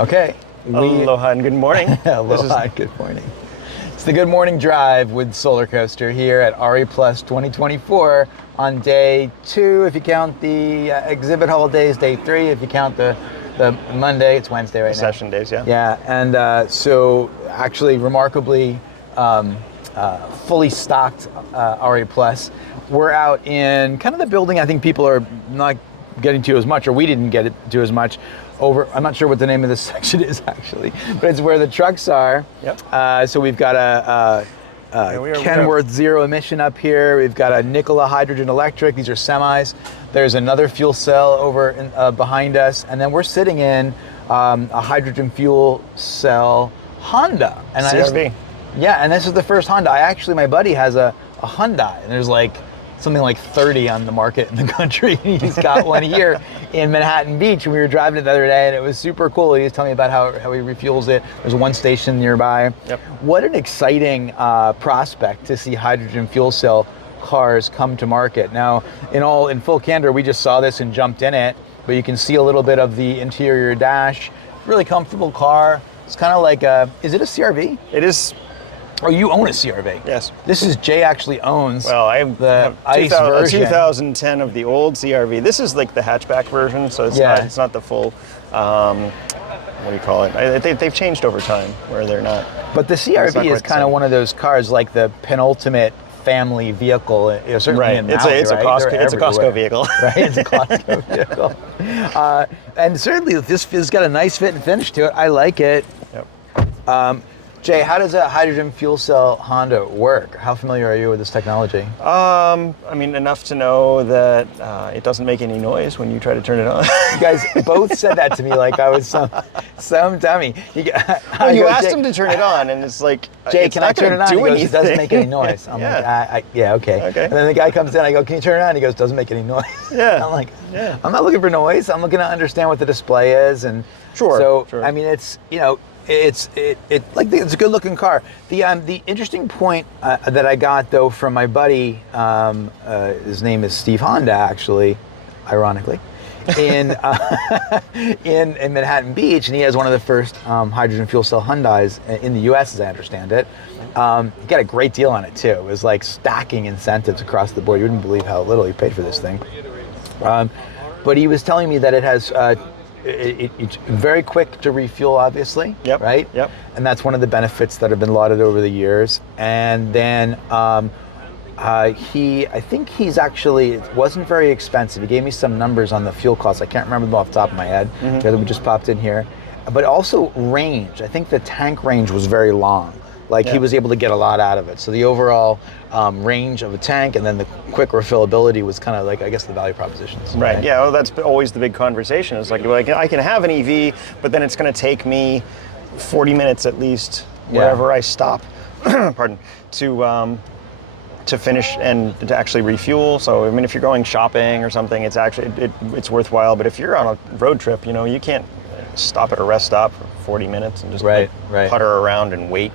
Okay. Aloha and good morning. Aloha, good morning. It's the Good Morning Drive with Solar Coaster here at RE Plus 2024 on day 2. If you count the exhibit hall days, day 3. If you count the Monday, it's Wednesday right now. Session days, yeah. Yeah, and so actually remarkably fully stocked RE Plus. We're out in kind of the building I think people are not getting to as much, or we didn't get it to as much. I'm not sure what the name of this section is actually, but it's where the trucks are. Yep. So we've got a Kenworth zero emission up here. We've got a Nikola hydrogen electric. These are semis. There's another fuel cell over behind us, and then we're sitting in a hydrogen fuel cell Honda. And CR-V. And this is the first Honda. My buddy has a Hyundai, and there's like something like 30 on the market in the country. He's got one here in Manhattan Beach, and we were driving it the other day, and it was super cool. He was telling me about how he refuels it. There's one station nearby. Yep. What an exciting prospect to see hydrogen fuel cell cars come to market. Now, in full candor, we just saw this and jumped in it, but you can see a little bit of the interior dash. Really comfortable car. It's kind of like is it a CR-V? It is. Oh, you own a CR-V? Yes. This is Jay actually owns. Well, I have the ICE version. 2010 of the old CR-V. This is like the hatchback version, so it's not the full. What do you call it? They've changed over time, where they're not. But the CR-V is kind of one of those cars, like the penultimate family vehicle. Certainly right. In Maui, it's a Costco vehicle. Right. It's a Costco vehicle. And certainly this has got a nice fit and finish to it. I like it. Yep. Jay, how does a hydrogen fuel cell Honda work? How familiar are you with this technology? Enough to know that it doesn't make any noise when you try to turn it on. You guys both said that to me like I was some dummy. You asked him to turn it on, and it's like, Jay, it's can I turn it on? He goes, it doesn't make any noise. I'm like, okay. Okay. And then the guy comes in, I go, can you turn it on? He goes, doesn't make any noise. Yeah. I'm like, I'm not looking for noise. I'm looking to understand what the display is, and sure. I mean, it's it's a good looking car. The interesting point that I got though from my buddy, his name is Steve Honda actually, ironically, in Manhattan Beach, and he has one of the first hydrogen fuel cell Hyundais in the U.S. as I understand it. He got a great deal on it too. It was like stacking incentives across the board. You wouldn't believe how little he paid for this thing. But he was telling me that it has. It's very quick to refuel, obviously. Yep. Right. Yep. And that's one of the benefits that have been lauded over the years. And then I think he's actually, it wasn't very expensive. He gave me some numbers on the fuel costs. I can't remember them off the top of my head. Mm-hmm. We just popped in here. But also range. I think the tank range was very long. He was able to get a lot out of it. So the overall range of a tank and then the quick refillability was kind of like, I guess, the value propositions. Right. Yeah. Well, that's always the big conversation. It's like, I can have an EV, but then it's going to take me 40 minutes at least wherever I stop. Pardon. To finish and to actually refuel. So I mean, if you're going shopping or something, it's actually it's worthwhile. But if you're on a road trip, you can't stop at a rest stop for 40 minutes and just putter around and wait.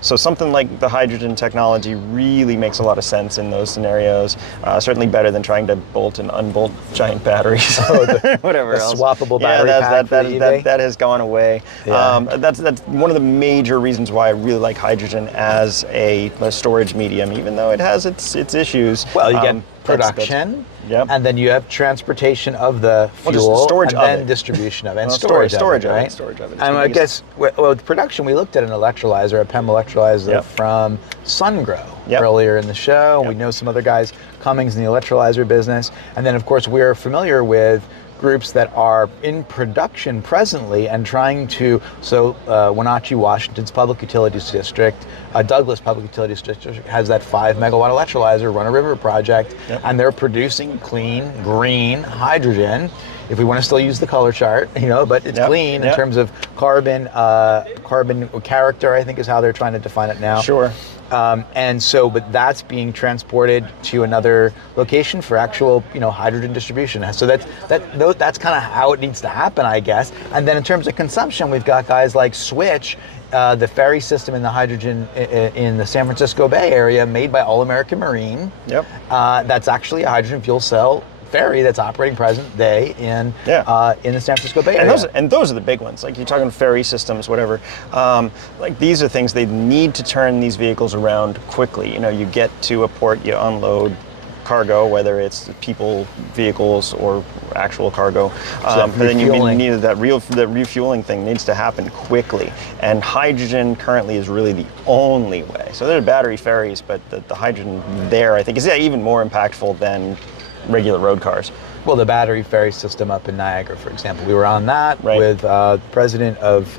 So something like the hydrogen technology really makes a lot of sense in those scenarios. Certainly better than trying to bolt and unbolt giant batteries or whatever else. Swappable battery pack that has gone away. Yeah. That's one of the major reasons why I really like hydrogen as a storage medium, even though it has its issues. Well, you get production. Yep. And then you have transportation of the fuel, storage and of then it. distribution of it, and storage of it, right? Storage of it. And I guess, with production, we looked at an electrolyzer, a PEM electrolyzer from SunGrow earlier in the show. Yep. We know some other guys, Cummins in the electrolyzer business. And then, of course, we're familiar with groups that are in production presently and trying to, Wenatchee, Washington's Public Utilities District, Douglas Public Utilities District has that 5 megawatt electrolyzer, Run a River project, and they're producing clean, green hydrogen. If we want to still use the color chart, but it's clean in terms of carbon character, I think is how they're trying to define it now. Sure. But that's being transported to another location for actual, hydrogen distribution. So that's kind of how it needs to happen, I guess. And then in terms of consumption, we've got guys like Switch, the ferry system in the hydrogen in the San Francisco Bay Area, made by All American Marine. Yep. That's actually a hydrogen fuel cell ferry that's operating present day in the San Francisco Bay Area. And those are the big ones. Like you're talking ferry systems, whatever. Like these are things they need to turn these vehicles around quickly. You know, you get to a port, you unload cargo, whether it's people, vehicles, or actual cargo. But then you need that refueling thing needs to happen quickly. And hydrogen currently is really the only way. So there are battery ferries, but the hydrogen there, I think, is even more impactful than regular road cars. Well, the battery ferry system up in Niagara, for example, we were on that with the president of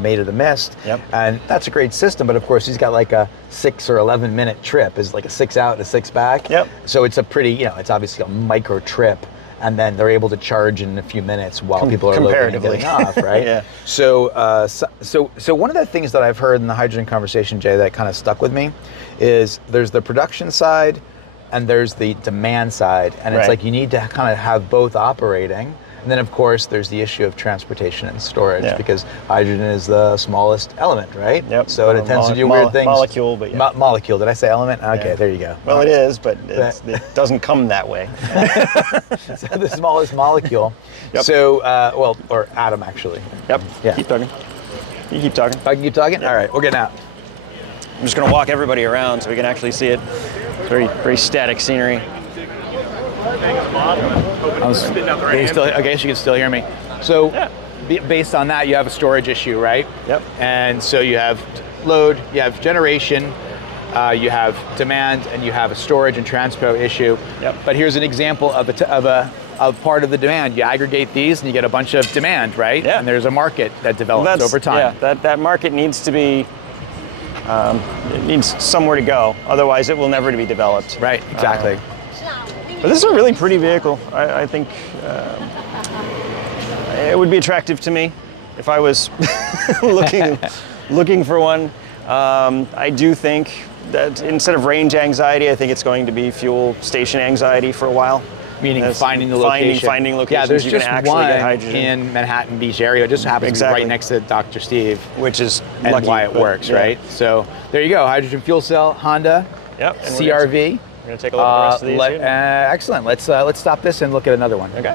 Maid of the Mist, and that's a great system. But of course, he's got like a 6 or 11 minute trip. It's like a 6 out and a 6 back. So it's a pretty, it's obviously a micro trip, and then they're able to charge in a few minutes while people are loading and getting off, right? So one of the things that I've heard in the hydrogen conversation, Jay, that kind of stuck with me, is there's the production side and there's the demand side, and it's like you need to kind of have both operating. And then of course there's the issue of transportation and storage, because hydrogen is the smallest element, right? So it tends to do weird things. Molecule, but molecule. Did I say element? Okay, there you go. Well, it is, but it doesn't come that way. So the smallest molecule. So, or atom actually. Keep talking. You keep talking. I can keep talking? All right, we're getting out. I'm just going to walk everybody around so we can actually see it. Very, very static scenery. Okay, so you can still hear me. So, based on that, you have a storage issue, right? And so you have load, you have generation, you have demand, and you have a storage and transpo issue. But here's an example of of part of the demand. You aggregate these, and you get a bunch of demand, right? And there's a market that develops over time. That market needs to be. It needs somewhere to go, otherwise it will never be developed. Right, exactly. But this is a really pretty vehicle. I think it would be attractive to me if I was looking for one. I do think that instead of range anxiety, I think it's going to be fuel station anxiety for a while. Meaning finding the location. Finding locations. Yeah, there's you just can actually one get hydrogen in Manhattan Beach area. It just happens to be right next to Dr. Steve. Which is and lucky, why it works, right? So there you go, hydrogen fuel cell, Honda, CRV. We're going to take a look at the rest of these. Excellent. Let's stop this and look at another one. Okay.